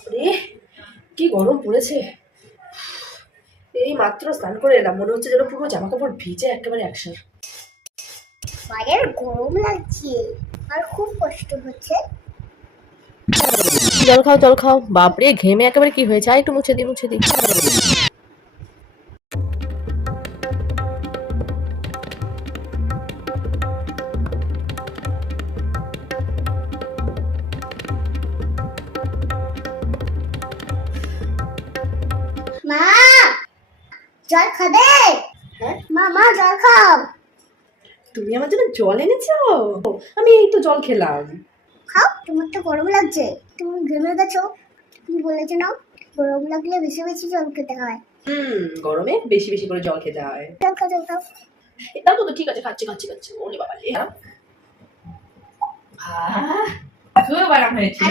বাপরে কি গরম পড়েছে। এই মাত্র স্নান করে এলাম, মনে হচ্ছে যেন পুরো জামা কাপড় ভিজে একেবারে একসাথে। বাইরে গরম লাগছে আর খুব কষ্ট হচ্ছে। জল খাও জল খাও, বাপরে ঘেমে একেবারে কি হয়েছে, একটু মুছে দিই মুছে দিই। মা জল খাবে? হ্যাঁ মা জল খাও। তুমি আমার জন্য জল এনেছো? আমি এই তো জল খেলাম। খাও, তোমার তো গরম লাগছে, তুমি ঘেমে গেছো। তুমি বলেছো না গরম লাগলে বেশি বেশি জল খেতে হয়। গরমে বেশি বেশি করে জল খেতে হয়। জল খাও জল খাও। এটা তো ঠিক আছে, খাচ্ছি খাচ্ছি খাচ্ছি। ওরে বাবা লে, খুব আরাম হয়েছে।